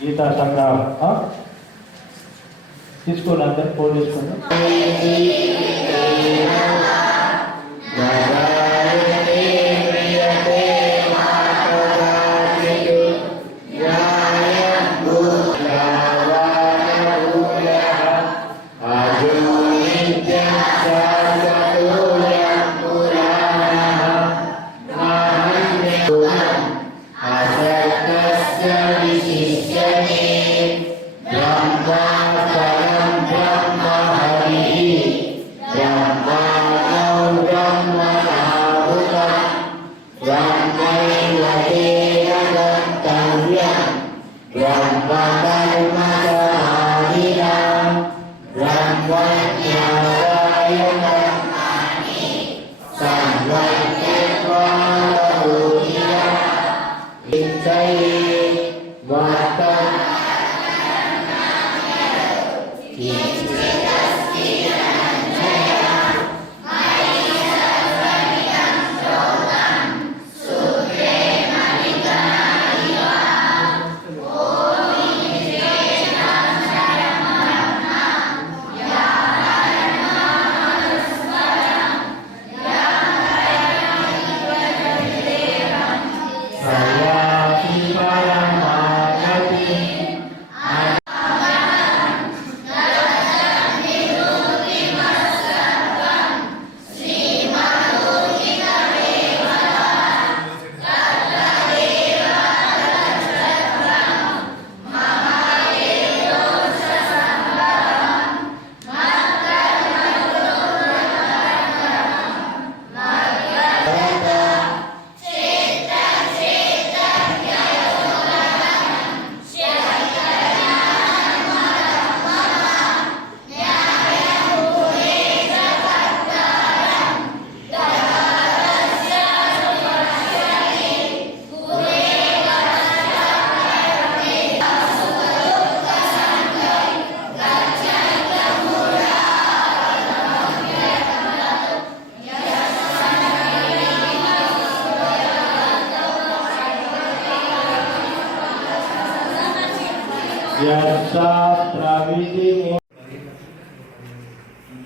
గీతా సంగ్రామ తీసుకోండి, అందరు ఫోన్ చేసుకోండి.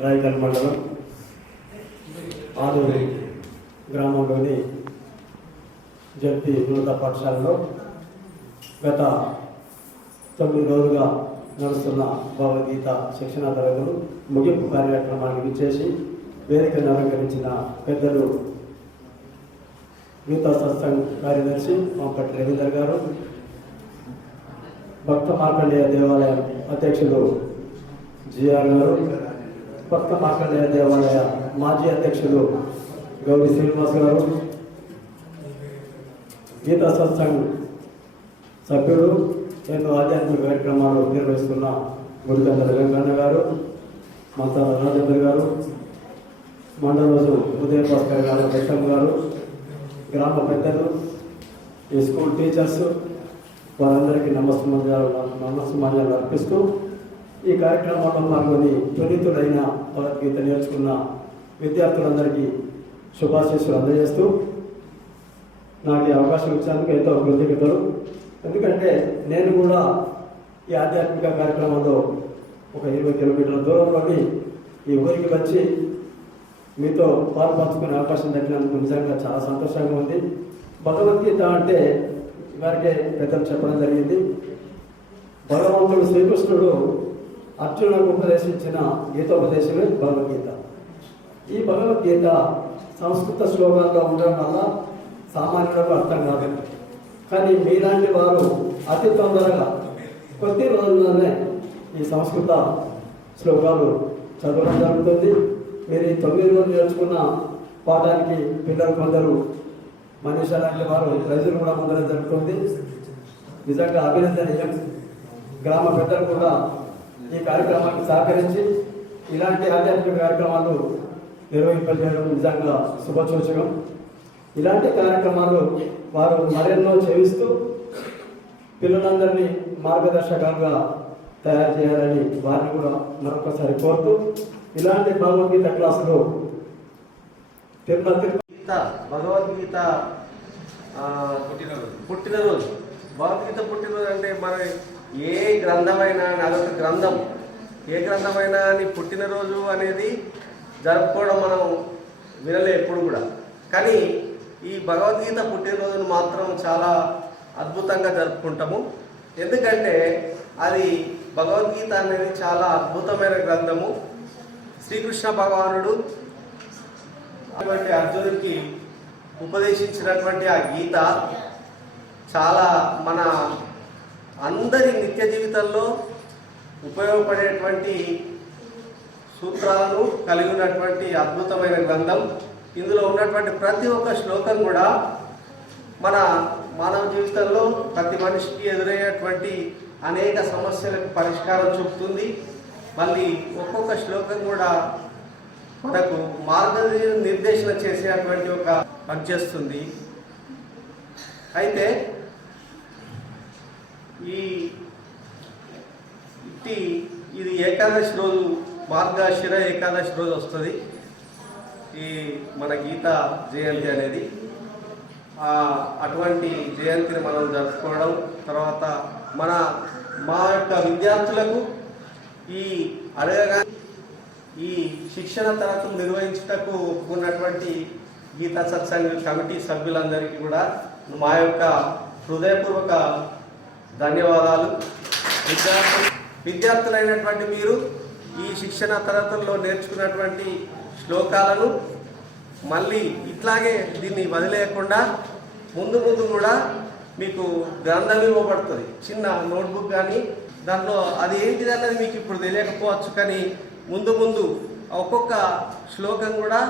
రాయకల్ మండలం ఆదూరి గ్రామంలోని జడ్పీ ఉన్నత పాఠశాలలో గత 9 రోజులుగా నడుస్తున్న భగవద్గీత శిక్షణా తరగతులు ముగింపు కార్యక్రమానికి ఇచ్చేసి వేదికను అలంకరించిన పెద్దలు గీతా సత్సంగ్ కార్యదర్శి మాంపట్టి రవీందర్ గారు, భక్త మార్కండేయ దేవాలయం అధ్యక్షులు జిఆర్ గారు, భక్త మార్కండేయ దేవాలయ మాజీ అధ్యక్షులు గౌరీ శ్రీనివాస్ గారు, గీతా సత్సంగ్ సభ్యులు, ఎన్నో ఆధ్యాత్మిక కార్యక్రమాలు నిర్వహిస్తున్న గుడికందర వెంకన్న గారు, మంతాల రాజేంద్ర గారు, మండలరాజు ఉదయ భాస్కర్ గారు, వెంకన్న గారు, గ్రామ పెద్దలు, ఈ స్కూల్ టీచర్స్ వారందరికీ నమస్కారాలు అర్పిస్తూ ఈ కార్యక్రమంలో పాల్గొని పునీతుడైన భగవద్గీత నేర్చుకున్న విద్యార్థులందరికీ శుభాశీస్సులు అందజేస్తూ నాకు ఈ అవకాశం ఇచ్చినందుకు ఎంతో కృతజ్ఞతలు. ఎందుకంటే నేను కూడా ఈ ఆధ్యాత్మిక కార్యక్రమంలో ఒక 20 కిలోమీటర్ల దూరంలోని ఈ ఊరికి వచ్చి మీతో పాల్పంచుకునే అవకాశం దక్కినందుకు నిజంగా చాలా సంతోషంగా ఉంది. భగవద్గీత అంటే వారికే పెద్దలు చెప్పడం జరిగింది. భగవంతుడు శ్రీకృష్ణుడు అర్జునులకు ఉపదేశించిన గీతోపదేశమే భగవద్గీత. ఈ భగవద్గీత సంస్కృత శ్లోకాల్లో ఉండడం వల్ల సామాన్యులకు అర్థం కాదు. కానీ మీలాంటి వారు అతి తొందరగా కొద్ది రోజుల్లోనే ఈ సంస్కృత శ్లోకాలు చదవడం జరుగుతుంది. మీరు ఈ 9 రోజులు నేర్చుకున్న పాఠానికి పిల్లలు కొందరు మనీష లాంటి వారు రైతులు కూడా పొందడం జరుగుతుంది. నిజంగా అభినందనీయం. గ్రామ పెద్దలు కూడా ఈ కార్యక్రమానికి సహకరించి ఇలాంటి ఆధ్యాత్మిక కార్యక్రమాలు నిర్వహింపజేయడం నిజంగా శుభసూచకం. ఇలాంటి కార్యక్రమాలు వారు మరెన్నో చేయిస్తూ పిల్లలందరినీ మార్గదర్శకంగా తయారు చేయాలని వారిని కూడా మరొకసారి కోరుతూ ఇలాంటి భగవద్గీత క్లాసులు భగవద్గీత పుట్టినరోజు భగవద్గీత పుట్టినరోజు అంటే మన ఏ గ్రంథమైనా అదొక గ్రంథం, ఏ గ్రంథమైనా అని పుట్టినరోజు అనేది జరుపుకోవడం మనం వినలే ఎప్పుడు కూడా. కానీ ఈ భగవద్గీత పుట్టినరోజును మాత్రం చాలా అద్భుతంగా జరుపుకుంటాము. ఎందుకంటే అది భగవద్గీత అనేది చాలా అద్భుతమైన గ్రంథము. శ్రీకృష్ణ భగవానుడు అర్జునుడికి ఉపదేశించినటువంటి ఆ గీత చాలా మన అందరి నిత్య జీవితంలో ఉపయోగపడేటువంటి సూత్రాలను కలిగి ఉన్నటువంటి అద్భుతమైన గ్రంథం. ఇందులో ఉన్నటువంటి ప్రతి ఒక్క శ్లోకం కూడా మన మానవ జీవితంలో ప్రతి మనిషికి ఎదురయ్యేటువంటి అనేక సమస్యలకు పరిష్కారం చూపుతుంది. మళ్ళీ ఒక్కొక్క శ్లోకం కూడా మనకు మార్గనిర్దేశన చేసేటువంటి ఒక పనిచేస్తుంది. అయితే ఇది ఏకాదశి రోజు, మార్గశిర ఏకాదశి రోజు వస్తుంది ఈ మన గీత జయంతి అనేది. అటువంటి జయంతిని మనం జరుపుకోవడం, తర్వాత మా యొక్క విద్యార్థులకు ఈ అడగగా ఈ శిక్షణ తరగతులు నిర్వహించుటకు ఒప్పుకున్నటువంటి గీతా సత్సంగ కమిటీ సభ్యులందరికీ కూడా మా యొక్క హృదయపూర్వక ధన్యవాదాలు. విద్యార్థులైనటువంటి మీరు ఈ శిక్షణ తరగతుల్లో నేర్చుకున్నటువంటి శ్లోకాలను మళ్ళీ ఇట్లాగే దీన్ని వదిలేయకుండా ముందు కూడా మీకు గ్రంథం ఇవ్వబడుతుంది, చిన్న నోట్బుక్ కానీ. దాంట్లో అది ఏంటిది అన్నది మీకు ఇప్పుడు తెలియకపోవచ్చు, కానీ ముందు ఒక్కొక్క శ్లోకం కూడా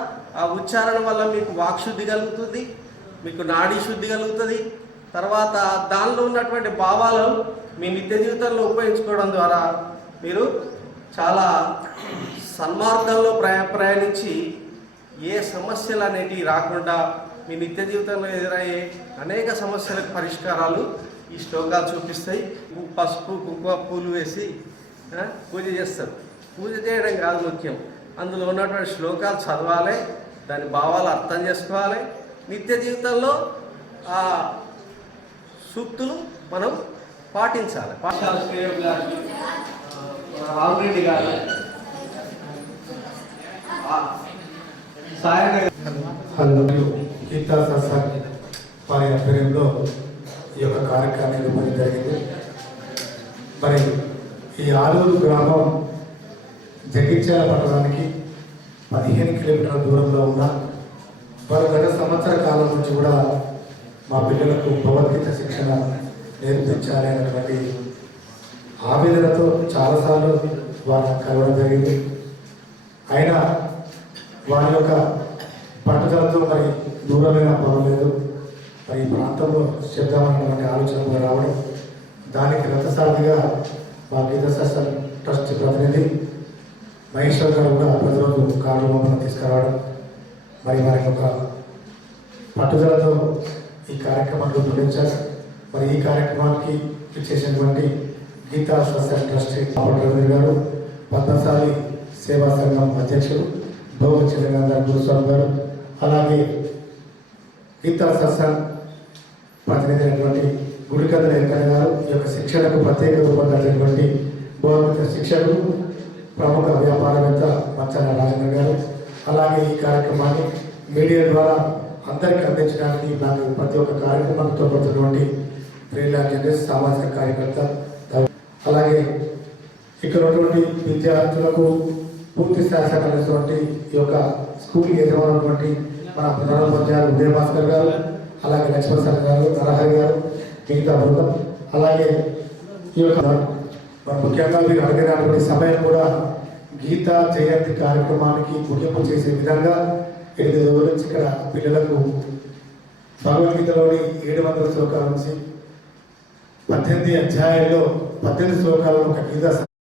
ఆ ఉచ్చారణ వల్ల మీకు వాక్శుద్ధి కలుగుతుంది, మీకు నాడీ శుద్ధి కలుగుతుంది. తర్వాత దానిలో ఉన్నటువంటి భావాలు మీ నిత్య జీవితంలో ఉపయోగించుకోవడం ద్వారా మీరు చాలా సన్మార్గంలో ప్రయాణించి ఏ సమస్యలు అనేటివి రాకుండా మీ నిత్య జీవితంలో ఎదురయ్యే అనేక సమస్యలకు పరిష్కారాలు ఈ శ్లోకాలు చూపిస్తాయి. పసుపు కుంకుమ పూలు వేసి పూజ చేస్తారు. పూజ చేయడం కాదు ముఖ్యం, అందులో ఉన్నటువంటి శ్లోకాలు చదవాలి, దాని భావాలు అర్థం చేసుకోవాలి. నిత్య జీవితంలో ఆ సూక్తులు మనం పాటించాలి. రామరెడ్డి గారు గీతా సత్సంగ్ వారి ఆధ్వర్యంలో ఈ యొక్క కార్యక్రమాన్ని నిర్వహించడం జరిగింది. మరి ఈ ఆలూరు గ్రామం జగిత్యాల పట్టణానికి 15 కిలోమీటర్ల దూరంలో ఉన్న వారు గత సంవత్సర కాలం నుంచి కూడా మా పిల్లలకు భగవద్గీత శిక్షణ నేర్పించాలి అనేటువంటి ఆవేదనతో చాలాసార్లు వారిని కలవడం జరిగింది. అయినా వారి యొక్క పట్టుదలతో మరి దూరమైన పర్వాలేదు, మరి ఈ ప్రాంతంలో చెప్దామన్నటువంటి ఆలోచన కూడా రావడం, దానికి రథసారిగా మా గీతా సత్సంగ్ ట్రస్ట్ ప్రతినిధి మహేశ్వర్ గారు కూడా ప్రతిరోజు కార్యక్రమం తీసుకురావడం, మరి వారి యొక్క పట్టుదలతో ఈ కార్యక్రమాన్ని రూపొందించారు. మరి ఈ కార్యక్రమానికి ఇచ్చేసినటువంటి గీతా సత్సంగ్ ట్రస్ట్ ఆపరేటర్ గారు, పద్మశాలి సేవా సంఘం అధ్యక్షుడు భోగ చిరంగారు గురుస్వామి గారు, అలాగే గీతా సత్సంగ్ ప్రతినిధి అయినటువంటి గుడికథల వెంకయ్య గారు, ఈ యొక్క శిక్షణకు ప్రత్యేక రూపొందించినటువంటి భగవద్గీత శిక్షకుడు ప్రముఖ వ్యాపారవేత్త మచ్చన్న రాజేంద్ర గారు, అలాగే ఈ కార్యక్రమాన్ని మీడియా ద్వారా అందరికీ అందించడానికి నాకు ప్రతి ఒక్క కార్యక్రమానికి తోడ్పడుతున్నటువంటి ప్రియుల సామాజిక కార్యకర్త, అలాగే ఇక్కడ ఉన్నటువంటి విద్యార్థులకు పూర్తి స్థాయి సహకరిస్తున్నటువంటి ఈ యొక్క స్కూల్ యజమానటువంటి మన ప్రధానోపాధ్యాయులు ఉదయభాస్కర్ గారు, అలాగే లక్ష్మణ్ సార్ గారు, నరహరి గారు, మిగతా బృందం, అలాగే ఈ యొక్క మరి ముఖ్యంగా మీరు అడిగినటువంటి సమయం కూడా గీతా జయంతి కార్యక్రమానికి ముగింపు చేసే విధంగా 8 రోజుల నుంచి ఇక్కడ పిల్లలకు భగవద్గీతలోని 700 శ్లోకాల నుంచి 18 అధ్యాయాల్లో 18 శ్లోకాలను ఒక గీతా